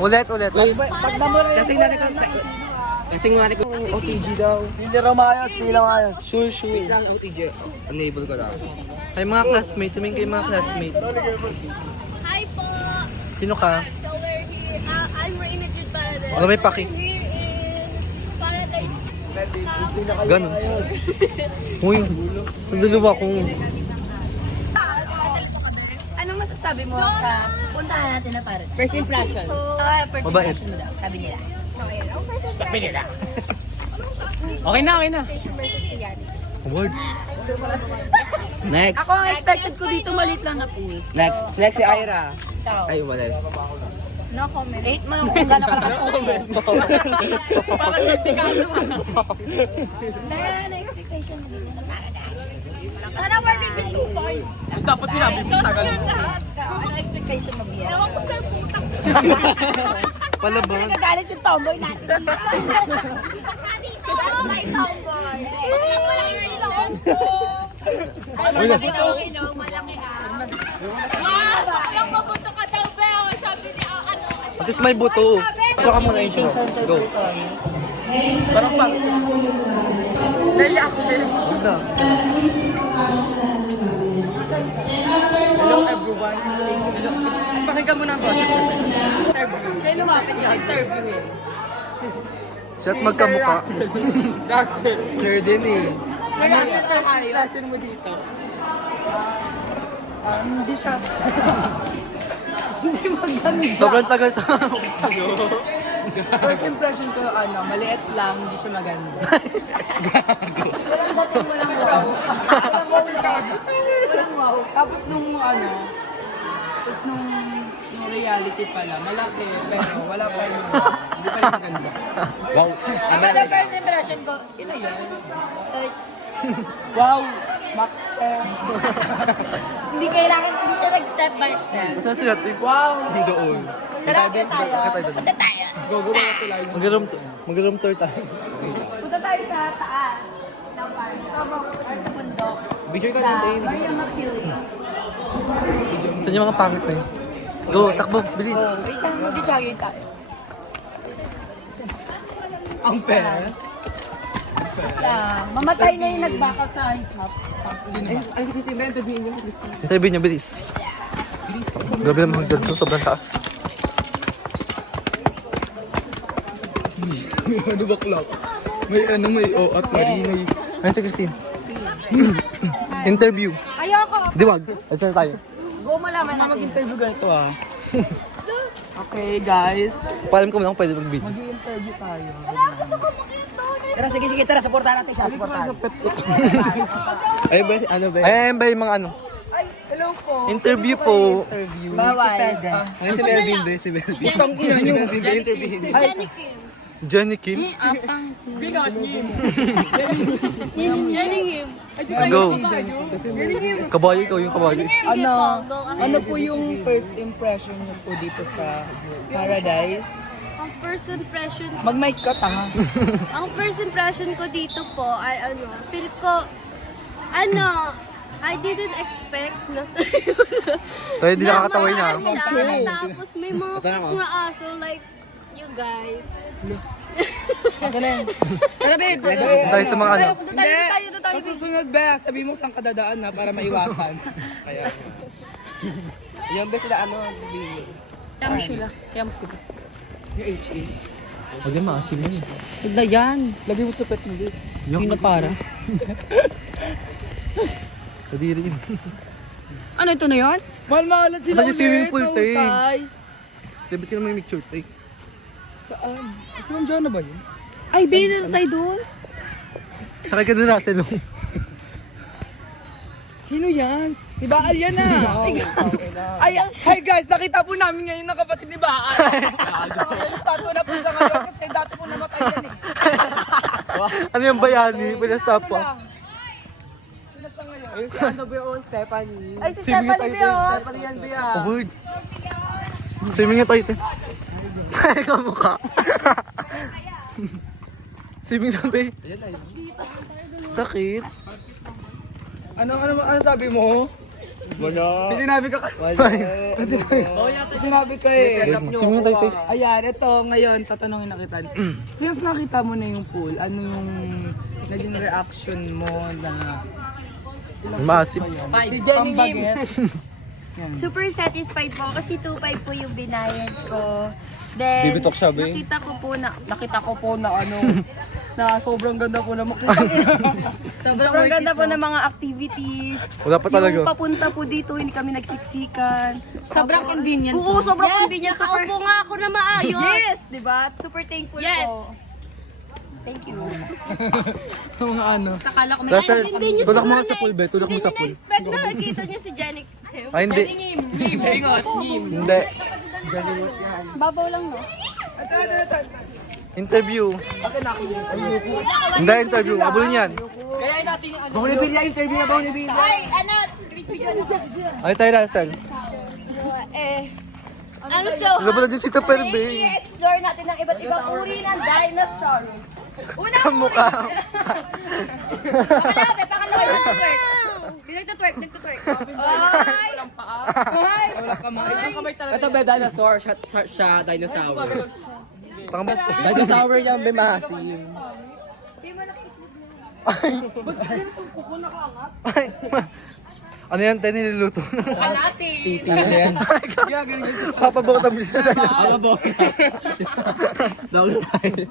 Ulit. Testing natin kung... Testing natin kung OTG daw. Hindi raw maayos, hindi lang maayos. Sure. Wait lang, OTG. Enable ko lang. Ay mga classmates, tumingin kayo mga classmates. Hi po! Sino ka? So we're here, I'm Reina Jude Paradise. Wala may paki. We're here in Paradise. Ganun. Uy, sa dalawa kong... Anong masasabi mo sa puntahan natin na Paradise? First impression. First Mabait. impression mo daw, sabi nila. Okay na. Award. Next. Ako, ang expected ko dito maliit lang na pool. Next si Ira. Ikaw. Ay, umalis. No comment. 8 mo kung gano'n ka lang pool. Na expectation mo dito sa Paradise? Sana worth it with 2.5. Dapat sinabi sa tagal. Ano expectation mo, Bia? Ewan ko sa puta. Palabas. Nagagalit yung tomboy natin dito. Dito, may tomboy. Wala yung ilong. Uy, Ilong, malaki Walang mabuto ka daw, Beo. Sabi niya, ano. at least may buto. Tsaka muna intro. Go. Good na. Hello everyone. Pakinggan mo na ako. Siya yung lumapit niya, interview eh. Siya't magkamukha. Russell. Sir din eh. Russell mo dito. Hindi siya. Hindi maganda. Sobrang tagal sa... First impression ko, maliit lang, hindi siya maganda. Walang dating, walang wow. Walang wow. Tapos nung reality pala, malaki, pero wala pa rin. Hindi pa rin maganda. Wow. Pero first impression ko, yun na yun. Like, Wow. Max. hindi siya nag-step by step. Saan sila? Wow. Doon. Tara, kaya tayo. Kaya tayo doon. Punta tayo. Mag-room tour tayo. Punta tayo sa taas. Ng Paris. Or sa bundok. Picture ka Sa din tayo. Maria McKinley. Saan yung mga pangit na yun? Go, takbo, bilis. Wait lang, mag-jogging tayo. Ang peras. Mamatay na yung nag-backup sa hip-hop. Ay, si Christine, ba interviewin niyo? Christine. Interview niya, bilis. Grabe naman hagdan ko, sobrang taas. Ano ba clock? May O at may... Ayun si Christine. Interview. Ayoko. Diwag. Ayun saan tayo? Go malaman natin. Mag-interview ganito Okay, guys. Paalam ko lang kung pwede mag-video. Mag-interview tayo. Tara, sige, tara. Supportahan natin siya. Supportahan. Ay ba, ano ba? Ay ba yung mga ano? Ay, hello po. Interview po. Interview. Bawal. Ay, si Melvin ba? Si Melvin. Itong ina nyo. Interview. Jenny Kim. Jenny Kim? Binat niyo. Jenny Kim. Go. Kabayo ikaw yung kabayo. Ano po yung first impression niyo po dito sa Paradise? Ang first impression Mag-mic ka, tanga. Ang first impression ko dito po ay feel ko, I didn't expect na Tayo hindi nakakataway na. siya. Tapos may mga cute na aso like you guys. Tara, babe. Tayo sa mga ano. Sa susunod, Bea, sabi mo saan ka dadaan na para maiwasan. Kaya. Yung best na Yam sila. yung HA. Huwag yung maasim yun. Huwag na yan. Lagay mo sa pet mo dito. Yung na para. kadiri rin. Ano, ito na yun? Mahal-mahalan sila Saan yung swimming pool, ulit, te? Husay. Dapat ka naman yung picture tayo. Saan? Si Ma'am Jonah ba yun? Ay, banner tayo doon. Sakay ka dun, Russell. Sino yan? Si Baal yan ah. Ay, hi guys, nakita po namin ngayon ng kapatid ni Baal. Statwa na po siya ngayon kasi dati po namatay yan eh. Ano yung bayani? Pinasapa. Sino siya ngayon? Ayun si ano ba yun? Stephanie. Ay, si Stephanie ba yun? Stephanie yan ba yan? Oh, word. Swimming nga tayo, te. Ay, kamukha. Swimming sabi. Sakit. Ano sabi mo? May sinabi ka sinabi ka eh. Swimming tayo, tayo. Ayan, ito ngayon, tatanungin na kita. Since nakita mo na yung pool, ano yung naging reaction mo na Massive. si Jenny Baguette? Super satisfied po kasi 2.5 po yung binayad ko. Then, Bibitok siya, be. nakita ko po na ano, na sobrang ganda po na makita. sobrang ganda po ng mga activities. Wala pa talaga. Yung papunta po dito, hindi kami nagsiksikan. Sobrang convenient Oo, sobrang Yes, convenient. Super, nakaupo nga ako na maayos. yes, di ba? Super thankful Yes. po. Thank you. Yung mga ano. Sakala ko may Russell, hindi niyo tulak mo siguro sa pool, be. Tulak mo sa pool. Hindi niyo na-expect na nakita niyo si Jenny. Ay, hindi. Hindi. Babaw lang, no? Interview. Hindi, interview. Abulin yan. Bongnibilya, interview na Bongnibilya. Ay, ano? Ay, tayo, Russell. Ano Ano ba din si Tupper, be? i-explore natin ang iba't ibang uri ng dinosaurs. Una Kamukha. pakalawa, nagtutwerk. Nagtutwerk. Ay! Ay! Wala kamay talaga. Ito ba dinosaur? Siya dinosaur. Dinosaur yan, be, masim. Ay, ano yan, tayo niluluto? Titi na yan. Papabaw tabi sa tayo. Papabaw. Dog style.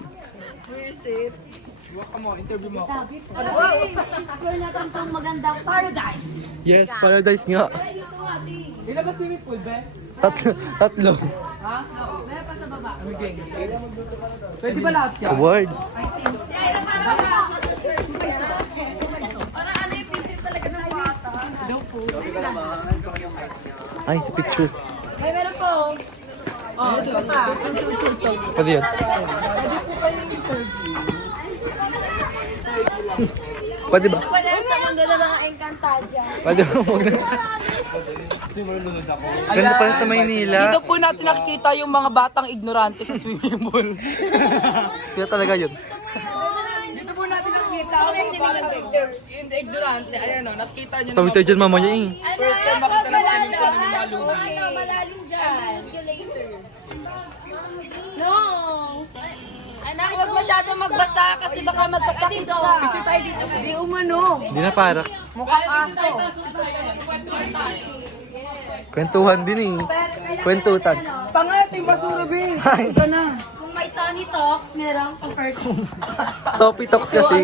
Come on, interview mo. Explore natin itong magandang paradise. Yes, paradise nga. Ilan ba swimming pool, be? Tatlo. Ha? Meron pa sa baba. Pwede ba lahat siya? Award. Parang ano yung pintrip talaga ng bata. Ay, sa picture. Ay, meron po. Pwede yan. Pwede ba? Wala sa mundo na mga Encantadia. Pwede ba? Huwag na. Ganda pala sa Maynila. Dito po natin nakikita yung mga batang ignorante sa swimming pool. Sila talaga yun. Dito po natin nakikita ang mga batang ignorante. Ayan o, nakita nyo Tawid tayo dyan mamaya eh. First time makita na swimming pool ng mga lugi. Malalim dyan. No! Anak, huwag masyadong magbasa kasi baka magkasakit ka. Picture tayo dito. Di umano. Hindi na para. Mukhang aso. Kwentuhan din eh. Kwentutan. Pangat yung basura, be. Ito na. Kung may Tony Talks, merong offer. Topi talks kasi.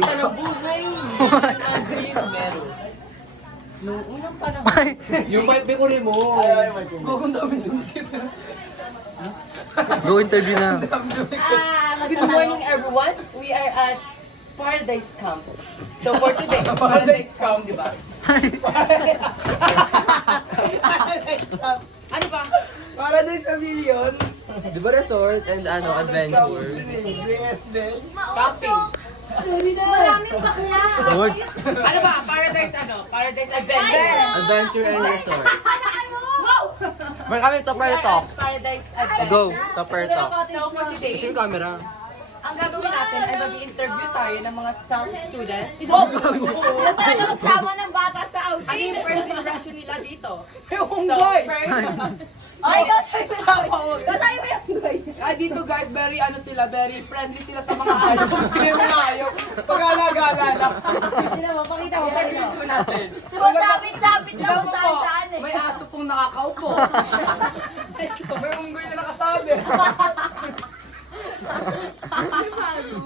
Ay, Yung mic ko rin mo. Gugong dami dito. go interview na. Good morning, everyone. We are at Paradise Camp. So for today, Paradise Camp, di ba? Ano ba? Para din sa million. Di ba resort and adventure? Camping. Maraming bakla. Award. Ano ba? Paradise Paradise Adventure. Adventure and resort. Wow! Meron kami Tupper Talks. Paradise Adventure. Go. Tupper Talks. So for today, Yung camera. ang gagawin natin ay mag-interview tayo ng mga South students. Wala talaga magsama ng bata sa Ano outing. yung first impression nila dito? Yung So, unggoy. Ay, ikaw sa'yo mo yung goy. Ah, dito guys, very very friendly sila sa mga hayop. Hindi mga hayop. Pag-alagala lang. Pakita mo, interview ko natin. Sumasabit-sabit lang Alam kung mo po, saan-saan eh. may aso pong nakakaupo. May unggoy na nakasabi.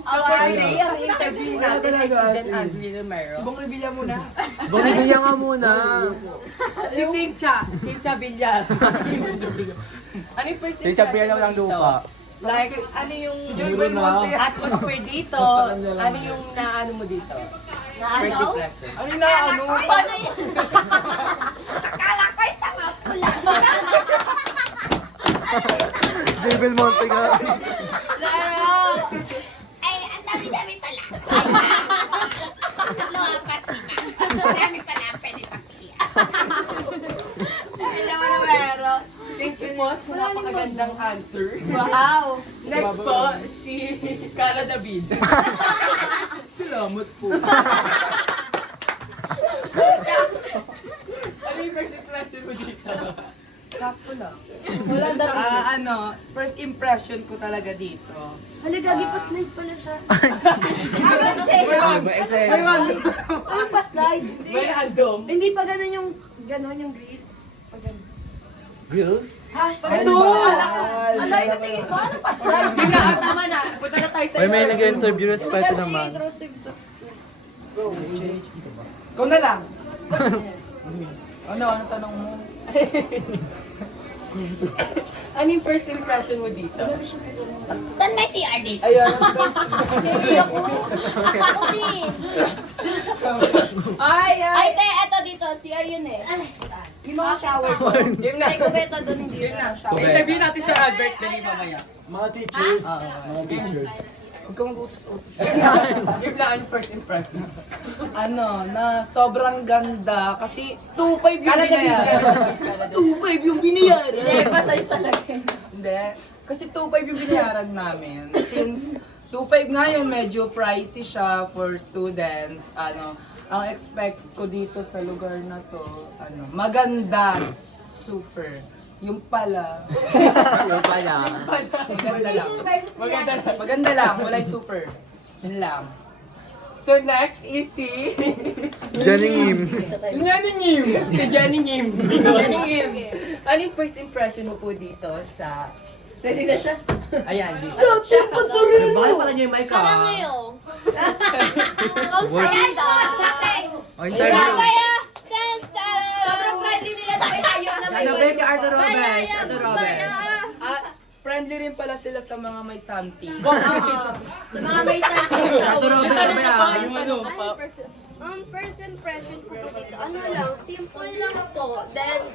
So for today, ang interview natin ay si Jen Andrew Romero. Subong revilla muna. Bumibigyan ka muna. Si Cynthia Villar. Ano yung first Yung champion impression mo ng dito? lupa. Like, ano yung Joy Monte. atmosphere dito? Ano yung naano mo dito? First Ano? impression. Ano yung na ano? Paano yun? Akala ko yung sama pula. J. Belmonte nga. Ay, ang dami-dami pala. Tatlo, apat, lima. Ang dami pala, pwede pagpilihan. Ay, naman na meron. Thank you mo sa napakagandang answer. Wow! Next po, si Cara David. Salamat po. Ano yung first impression mo dito? Sakto lang. Wala daw. First impression ko talaga dito. Halagagi pa slide pala siya. May one. Ano pa slide? May handom. Hindi pa ganun yung grills. Pag ganun. Grills? Ito! Alay, natingin ko. Ano pa slide? Bigla, tama na. Punta na tayo sa May nag-interview, respeto naman. Ikaw na lang. Ano tanong mo? Ano yung first impression mo dito? Saan may CR dito? Ayun. Ay, te, eto dito. CR yun eh. Yung mga shower. Game na. Ay, kubeta doon hindi na shower. Interview natin sa Albert dali mamaya. Mga teachers. Mga teachers. Huwag kang mag-utos-utos. Game na, ano first impression? Na sobrang ganda. Kasi 2.5 yung Kala na binayaran. 2.5 yung binayaran. Eh, pa-size talaga. Hindi. Kasi 2.5 yung binayaran namin. Since 2.5 nga yun, medyo pricey siya for students. Ang expect ko dito sa lugar na to, maganda. Super. Yung pala. Yung pala. Maganda lang. Maganda lang. Walay super. Yun lang. So next is si... Jenny Ngim. Jenny Ngim! Si Jenny Ngim. Yan yung game. Ano yung first impression mo po dito sa... Ready na siya? Ayan, dito. Bakit pala niyo yung mic Sana ngayon. Kausapida. Oh, Kaya, Sobrang friendly nila tayo na may Ano ba si Arthur Robes? Kaya, Arthur Robes. Friendly rin pala sila sa mga may something. Sa mga may Arthur Robes, ano ba yan? First impression ko po dito, ano lang, simple lang po. Then,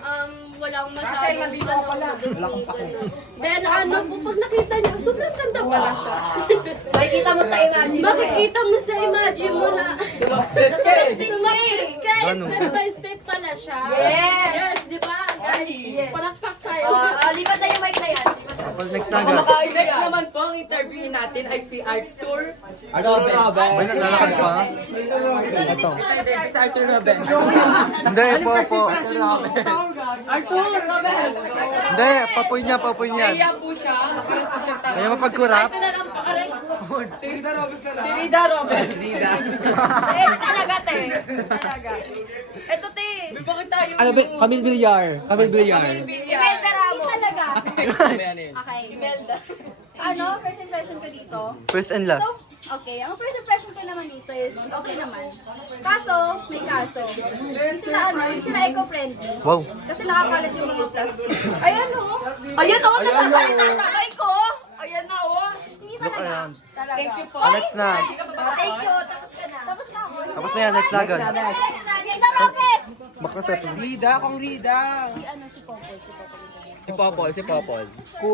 walang masyadong madumi, gano'n. Then, po, pag nakita niyo, sobrang ganda pala siya. Makikita mo sa imagine. Makikita mo sa imagine mo na, Success ka eh. sumaksis ka, Ganun. step by step pala siya. Yes! Yes, di ba? Guys, Yes. palakpak tayo. Lipat na yung mic na yan. Tapos next na agad. Next naman po, ang interview natin ay si Arthur Arthur Robes. May naglalakad pa? Ito, si Arthur Robes. Hindi, po. Arthur Robes! Hindi, papoy niya. Kaya po siya, parang po siya tanga. Kaya mapagkurap. Si Rita Robes na lang. Si Rida Robes. Rida. Talaga, te. Talaga. Eto, te. Bakit tayo? Ano ba? Camille Villar. Camille Villar. Imelda Ramos. Talaga. Yan. Okay. Imelda. First impression ko dito? First and last. Okay, ang first impression ko naman dito is okay naman. Kaso, may kaso. Hindi sila eco-friendly. Wow. Kasi nakakalat yung mga plastic. Ayan o! Ayan o! Nagsasalita sabay ko! Ayan na o! Hindi talaga. Ayan. Talaga. Thank you po. Next na. Thank you. Tapos ka na. Tapos na ako. Tapos na yan, next na agad. Next na. Lisa Lopez! Back na set. Rida, akong Rida. Si Popol. Si Popol, si Popol.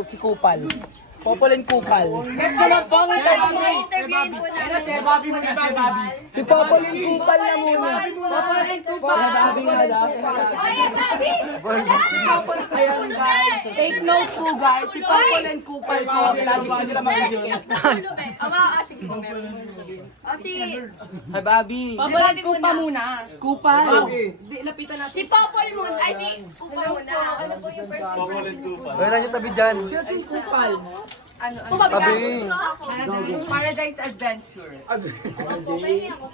Si Kupal. Popol and Kupal. Next naman po ang Interviewin po namin. Si Popol and Kupal na muna. Popol and Kupal. Babi nga daw. Ayan, Bobby! Ayan guys. Take note po guys. Si Popol and Kupal po. Lagi ko sila mag-video. Sige po, meron po sabihin. Si... Hi Bobby. Bobby muna. muna. Kupal. Si Popol muna. Ay, si Kupal muna. Ano po yung first impression? Wala niyo tabi dyan. Sino si Kupal? Tabi. Paradise Adventure.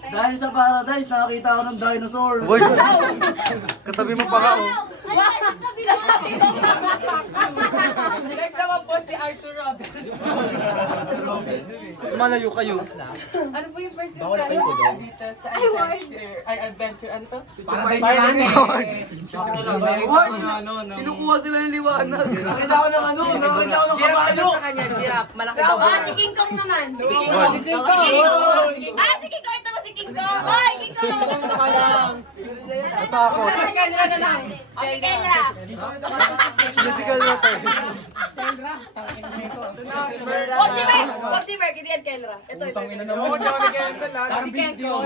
Dahil sa paradise, nakakita ako ng dinosaur. Boy, katabi mo pa ka, oh. Kasabi mo. Next naman po si Arthur Robes. Malayo kayo. Ano po yung first impression mo dito sa adventure? Ay, adventure. Ano to? Kinukuha sila yung liwanag. Nakita ko ng nakita ko ng Giraffe naman sa kanya, giraffe. Malaki daw. Si King Kong naman. Si King Kong. Si King Kong. Si King Kong. Ito mo si King Kong. Hoy, King Kong. Natakot. Si Kendra na lang. Si Kendra. Physical na tayo. Wag si Merk. Hindi yan Kendra. Ito. Si Kenko.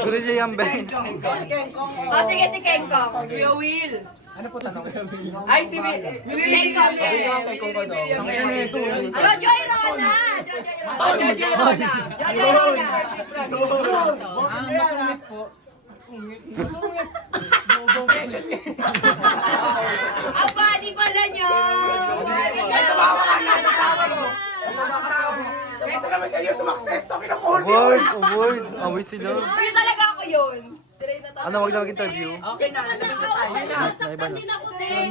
Guri siya yung ben. Sige, si King Kong. Kuya Will. Ay, si King Kong. Jojoy Rona. Jojoy Rona. Jojoy Rona. Masungit po. Aba, di pala nyo. Award, award. Away sila. Yun talaga ako yun. Ano, wag na mag-interview? Okay na, sabi sa tayo. Nasasaktan din ako din.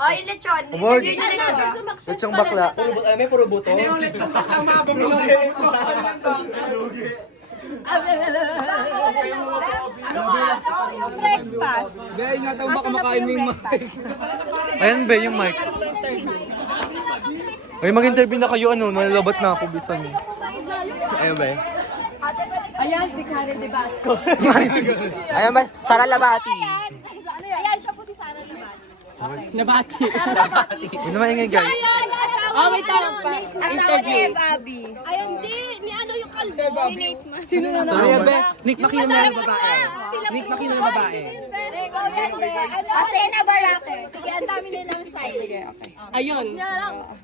O, yung lechon. Award. Yung lechon. Sumakses Lechong pala bakla. siya. May puro buto. Yung breakfast. Gaya nga tayo baka makain mo yung mic. Ayan ba yung mic? Ay, mag-interview na kayo, ano, malalabat na ako, bisan niyo. Ayan ba? Ayan, si Karen de Basco. Ayan ba? Sara Labati. Ayan, siya po si Sarah naman. Nabati. Yun naman ingay, guys. Oh, wait lang. Asawa ni Ev Abby. Ay, hindi. Ni ano yung kalbo? Ni Nate man. Sino na Ayan ba? Nick Makino na yung babae. Nick Makino na babae. Ikaw yan, be. Asena Barake. Sige, ang dami nilang size. Sige, okay. Ayun.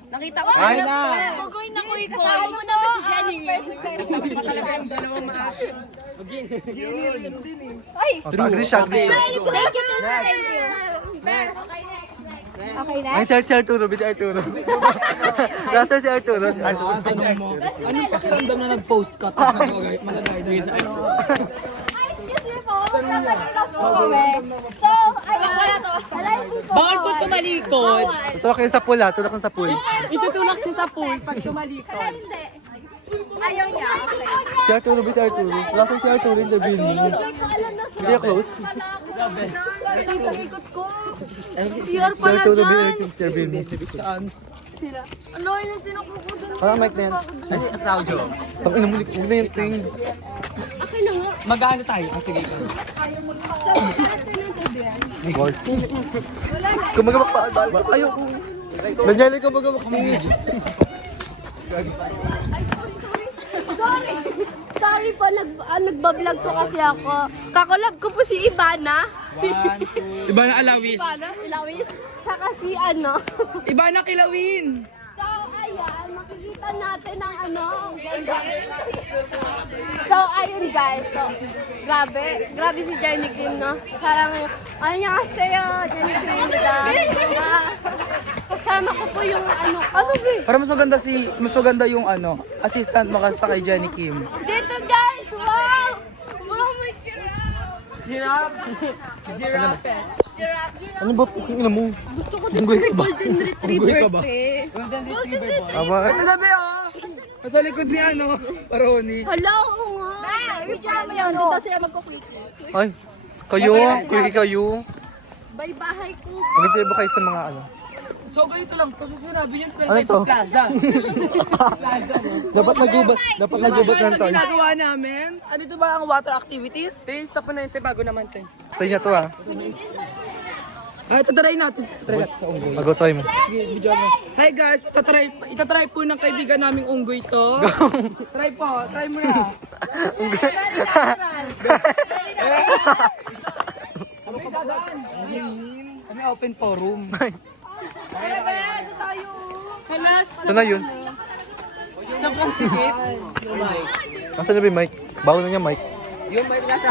Nakita ko Ay, sila. Pugoy na kuy ko. Kasama mo na si Jenny. Ay! Agree siya, agree. Thank you, thank you. Okay na? Ay, si Arturo, si Arturo. Nasa si Arturo. Anong pakiramdam na nag-post ka? Tapos nag-magagay sa iyo. Ay, excuse me po. Kanina po kami. So, ayan. Wala to. Bawal po tumalikod. Tulak kayo sa pool, ha? Tulak kayo sa pool. Itutulak siya sa pool pag tumalikod. Hindi. Ayaw niya. Okay. Si Arturo, si Arturo. Wala sa si Arturo, interview niyo. Hindi ka close. Ikot ko. Si Arturo, interview niyo. Ano yung tinukukudan? Ah, mic na yan. Ano yung audio? Tangina mo, huwag na yung thing. Akin na nga. Mag-ano tayo? Sige. Word. Kung magamak pa, ayoko. Nangyari ka magamak page. Sorry po, nagbablog po kasi ako. Kakolab ko po si Ivana. Si Iba na alawis. Ivana, Ilawis. Tsaka si ano. Iba na kilawin. So, ayan, makikita natin ang ano. So, ayun guys. So, grabe si Jenny Kim, no? Sarang ngayon. Annyeonghaseyo, Jenny Kim. Kasama ko po yung ano. Ano ba? Para mas maganda yung ano, assistant mo kasi kay Jenny Kim. Dito guys! Wow! Wow, may giraffe! Giraffe. Giraffe. Ano ba po kung ina mo? Gusto ko din sa golden retriever, te. Golden Retriever boy. Aba, Ito sabi oh! Nasa likod ni ano, Paroni. Hala, oo nga. Ay, video mo yun. Dito sila magkukwik. ay, kayo, quickie kayo. Bay bahay ko. Mag-interview kayo sa mga ano. So ganito lang, pag sinabi niya Ano talaga to? sa plaza. Dapat nagubat lang Ito tayo. ginagawa namin. Ano ito ba ang water activities? Sa pa na yung bago naman tayo. Try niya to, ha. Ay, tatry natin. Tatry natin sa unggoy. Mag-try mo. Sige, video mo. Hi guys, itatry po ng kaibigan naming unggoy to. Try po, try mo na. Kami open forum. Ito na yun. Sobrang sikip. Nasaan na ba yung mic? Bago na niya mic. Yung may nasa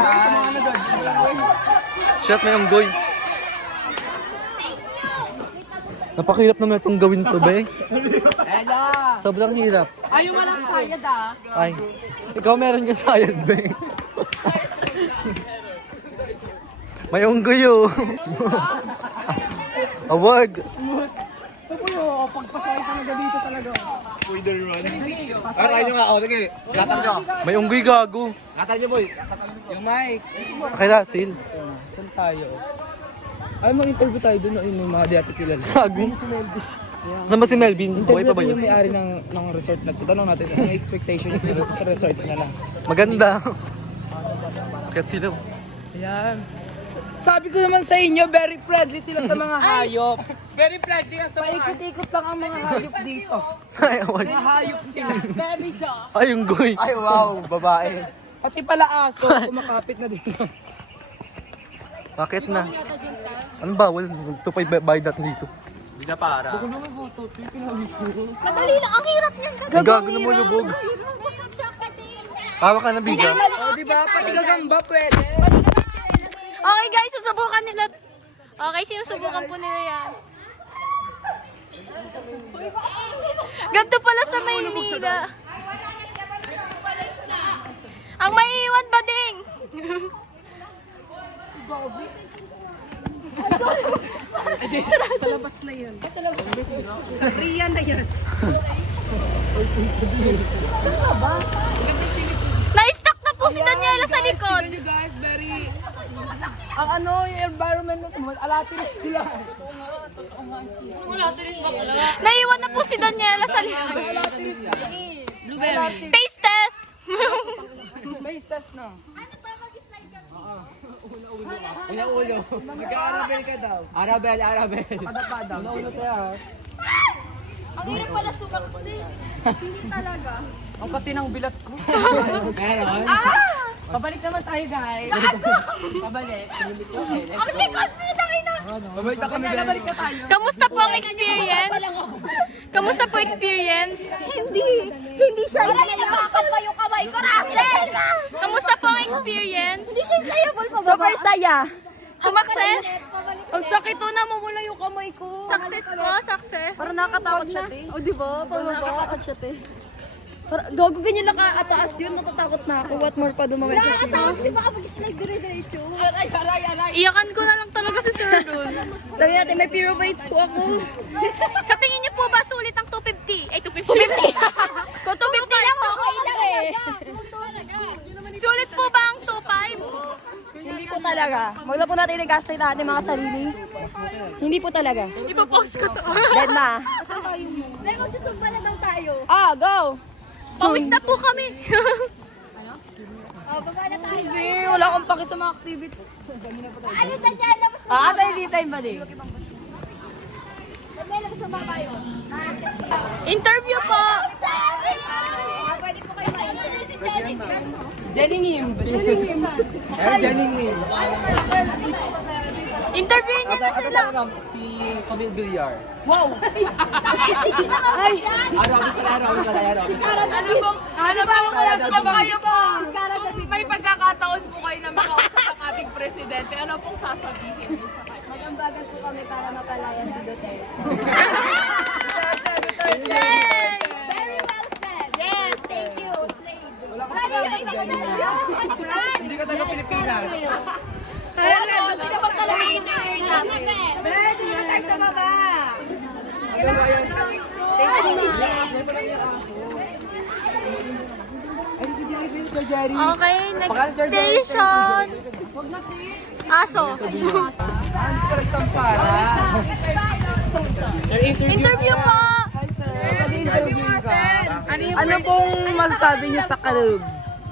Shot na yung goy. Napakahirap naman itong gawin to, be. Sobrang hirap. Ay, yung walang sayad ah. Ay, ikaw meron ka sayad, be. May unggoy, oh. Award. Aray nyo nga, o sige. Gatang nyo. May unggoy, gago. Gatang nyo boy. Yung mic. Okay na, Sil. Saan tayo? Ay, mag-interview tayo doon yung mga di natin kilala. Gago. Saan ba si Melvin? Buhay Interview pa ba natin yung yun? may-ari ng resort na ito. Tanong natin, anong expectation sa resort niya lang. Maganda. Kahit sila. Ayan. Sabi ko naman sa inyo, very friendly sila sa mga hayop. Very friendly sa Paikot-ikot lang ang mga hayop dito. Ay, award. Mga hayop sila. Very job. Ay, unggoy. Ay, wow, babae. Pati pala aso, kumakapit na dito. Bakit na? Anong bawal? 2.5 bayad natin dito. Hindi na para. Madali lang. Ang hirap niyan. Ang gago na mo lubog. Tawa ka na, biga. O, di ba? Pati gagamba pwede. Okay guys, susubukan nila. Okay, sinusubukan po nila yan. Ganito pala sa Maynila. Ang maiiwan ba ding? Na-stuck na po si Daniela sa likod. Guys, very... Ang ano, yung environment na ito, alatiris sila. Naiwan na po si Daniela sa likod. Taste test. May test na. Ulo. Mag-Arabel ka daw. Arabel. Pada-pada. Ulo tayo. Ang hirap pala sumaksis. Hindi talaga. Ang kati ng bilat ko. Meron? Pabalik naman tayo, guys. Pabalik. Ang likod mo, Dangina. Babalik na kami. Balik ka tayo. Kamusta po ang experience? Kamusta po experience? Hindi siya inabakan pa yung kamay ko, Russell! Kamusta po ang experience? Hindi siya sayable pa. Super saya. Sumakses? Ang sakit to na, mamula yung kamay ko. Success mo? Success? Parang nakatakot siya, te. O, di ba? Parang nakatakot siya, te. Gago ganyan lang ka-ataas yun, natatakot na ako. What more pa dumawin sa siya. Nakatakot kasi baka mag-slide dire-diretso. Iyakan ko na lang talaga si Sir dun. Sabi natin, may pyrobites po ako. Sa tingin niyo po ba sulit ang 250? Ay, 250. Kung 250 lang, okay lang eh. Sulit po ba ang 25? Hindi po talaga. Wag na po natin i-gaslight natin mga sarili. Hindi po talaga. Ipapost ko to. Dead ma. Dahil magsusumba na daw tayo. Ah, go! Pawis na po kami. Oh, baba na tayo. Hindi, wala akong paki sa mga activity. Ano Daniela? Mas Sa hindi time ba din? Daniela, mas mababa yun. Interview po. Pwede po kayo sa interview. Si Jenny. Jenny Ngim. Interviewin niyo na sila. Si Camille Villar. Ay! Ano ba ang kalas na kayo po? May pagkakataon po kayo na makausap ang ating presidente. Ano pong sasabihin niyo sa kanya? Magambagan po kami para mapalaya si Duterte. Yay! Very well said. Yes, thank you. Hindi ka taga Pilipinas. Ano? Sino bang talaga i-interview natin? Sino tayo sa baba? Okay, next station. Aso. Interview po. Ano pong masasabi niyo sa karug?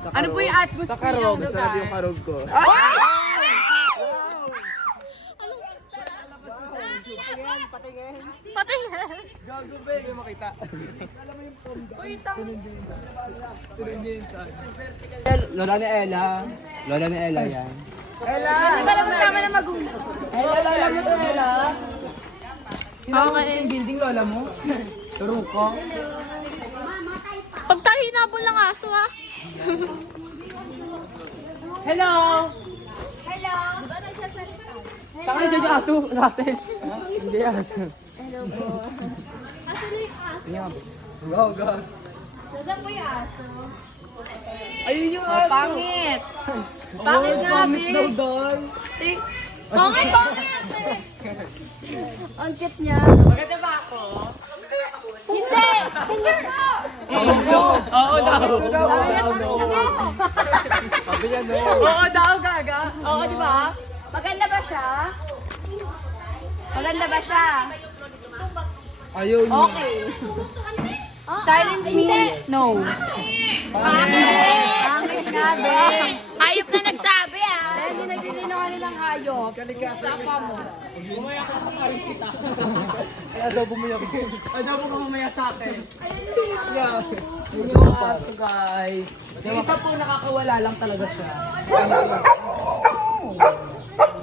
Ano po yung atmosphere? Sa karog. Masarap yung karog ko. Patingin. Hindi makita. Lola ni Ella. Lola ni Ella yan. Di ba lang tama na magulang? Lola mo to, Ella. Okay. Building lola mo? Turo ko. Pag tayo hinabol ng aso ha. Hello! Hello? Tangan dyan yung aso natin. Hindi aso. Hello po. Aso na yung aso? Go. Saan po yung aso? Ayun yung aso. Pangit! Pangit nga, daw doon. Pangit. Ang cute niya. Maganda ba ako? Hindi. Oo daw. Sabi niya no. Oo daw, gaga. Oo, di ba? Maganda ba siya? Maganda ba siya? Ayaw niya. Okay. Silence means no. Pangit nga, be. Ayop na nagsabi ah. Hindi nagtitinungan ng hayop. Sapa mo. Kaya daw bumuyak. Ay, daw po mamaya sa akin. Yeah. Yun yung aso, guys. Yung isa po nakakawala lang talaga siya.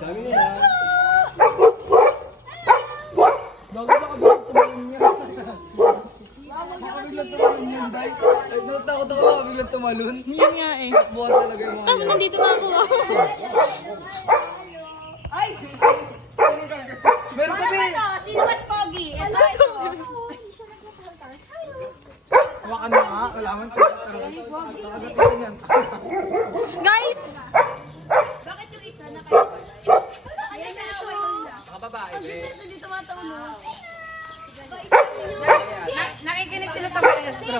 Sabi niya. Bago baka biglang tumalun niya. Baka biglang tumalun yan, day. Natakot ako baka biglang tumalun. Yun nga eh. Buwan talaga yung mga Nandito na ako. Hawakan mo nga. Kailangan ko. Guys! Bakit yung isa na kayo? Ayan na, Babae, be. dito matulog. Nakikinig sila sa maestro.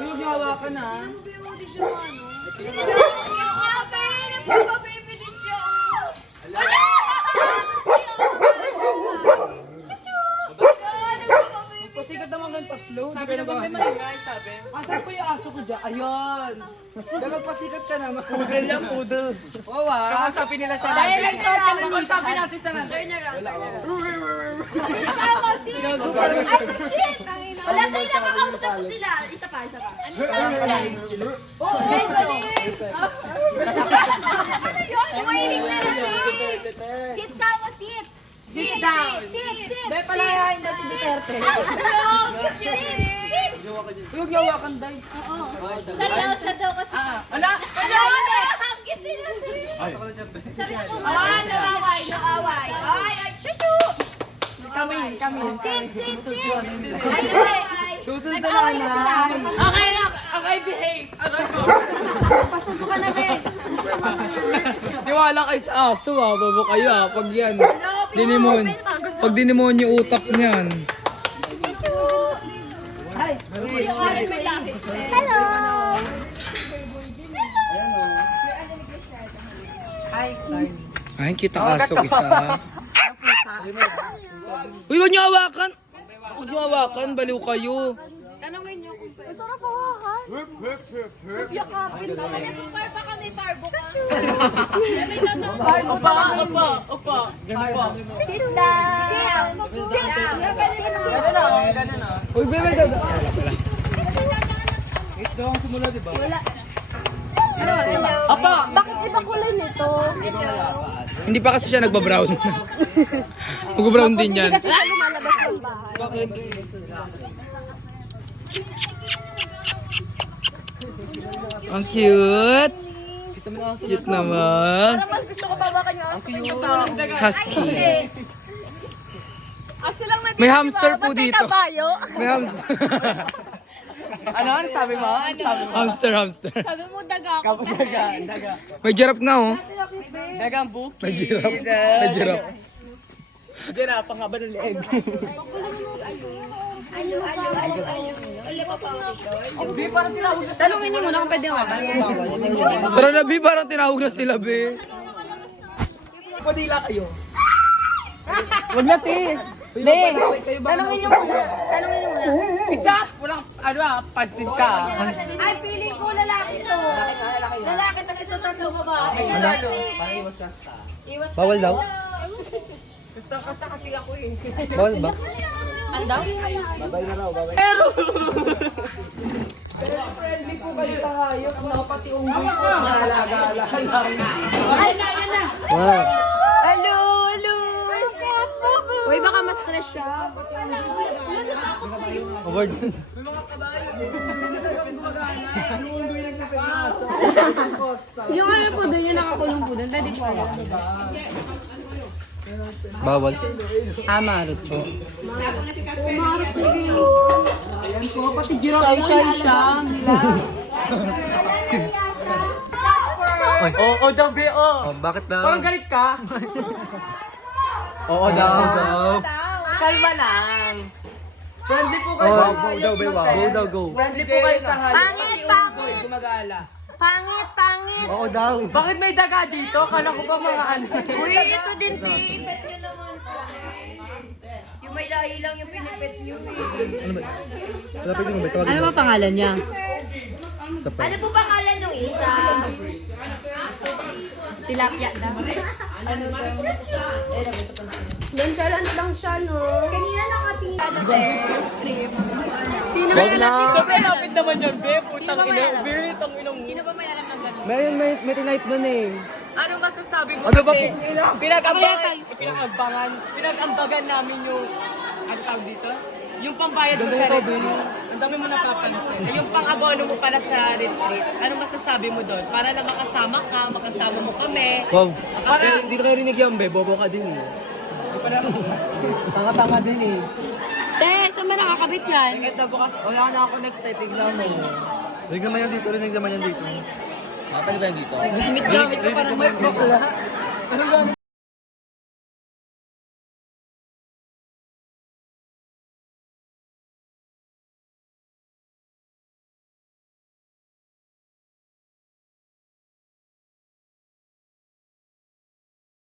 Yung hawakan na. Pasikat naman ng tatlo. Sabi na ba may maingay, sabi? Asan ko yung aso ko dyan? Ayun. Dapat pasikat ka naman. Poodle yan, poodle. Oo ah. Kakausapin nila sa Dahil nagsuot ka ng Kakausapin natin sa natin. Wala tayo nakakausap ko sila. Isa pa. Oh, ano yun? Tumahilig na namin. Sit down, sit. Sit down. Sit. Be, palayain natin si Duterte. Sit. Huwag niya hawakan, day. Siya daw kasi. Ala! Tangkit din natin. Sabi ko, nawaway. Ay, chuchu. Kami. Sit. Ay. Susunod na lang. Okay na, okay, behave. Pasusukan na, be. Tiwala kayo sa aso, babo kayo, Pag yan. Pag dinemonyo utak niyan. Hello. Ay, kita aso isa. Uy, huwag niyo hawakan! Huwag niyo hawakan, baliw kayo. Masarap hawakan. Yakapin na. Baka may barbo ka. Opa. Sit down. Sit. Uy, bebe, dada. Apa? Bakit iba kulay nito? Hindi pa kasi siya nagbabrown. Mag-brown din yan. Kasi siya lumalabas ng bahay. Bakit? Ang cute. Cute naman. Mas gusto ko babakan yung aso ko. Husky. Aso lang na May hamster po Ba't may dito. kabayo? May hamster. Ano sabi mo? Hamster. Sabi mo, daga ako. Daga. May giraffe nga oh. Dagang buki. May giraffe. May giraffe. Dira, pang haba ng leeg. Tanungin niyo muna kung pwede makan. Tara na, Bi, parang tinawag na sila, Bi. Padila kayo. Huwag na, te. Be, tanungin niyo muna. Isa, walang, pansin ka. Ay, feeling ko lalaki to. Lalaki, tas ito tatlo babae. Bawal daw? Basta kasi ako eh. Bawal ba? Pero friendly po kayo sa hayop, no? Pati unggoy po. Nalagala lang. Wow. Hello. Uy, baka ma-stress siya. Award. May mga kabayo. May talagang gumagana. Yung unggoy lang na pinasa. Yung ano po doon, yung nakakulong po doon, pwede po yun. Bawal. Amarot po. Ayan po, pati giraffe Social siya. Oo daw, be, Oh, bakit daw? Parang galit ka. Oo daw. Kalma lang. Friendly po kayo sa hayop. Go daw, go. Friendly po kayo sa hayop. Pati unggoy, gumagala. Pangit. Oo daw. Bakit may daga dito? Kala ko ba mga ano? Uy, ito din, Pinipet nyo naman po. Yung may lahi lang yung pinipet nyo. Lapit mo ba? Tawagin Ano ba pangalan niya? Ano po pangalan nung isa? Tilapia daw. Nonchalant lang siya, no? Kanina nakatingin. Ano script? Sino ba yan? Sobrang lapit naman yun, be. Putang ina. Be, tang inong. Sino ba may alam ng ganun? May tinipe nun eh. Ano masasabi mo Ano ba kasi po? pinag-ambagan namin yung ano tawag dito? Yung pambayad mo sa retreat. Ang dami mo napapansin. Yung pang-abono mo pala sa retreat. Ano masasabi mo doon? Para lang makasama ka, makasama mo kami. Wow. Para Hindi kayo rinig yan, be. Bobo ka din eh. pala. Tama din eh. Te, saan ba nakakabit yan? Kahit na bukas, wala ka nakakonect eh, tignan mo. Rinig naman yan dito, rinig naman yan dito. Pwede ba yan dito? Gamit ka parang may bakla. Anong gamit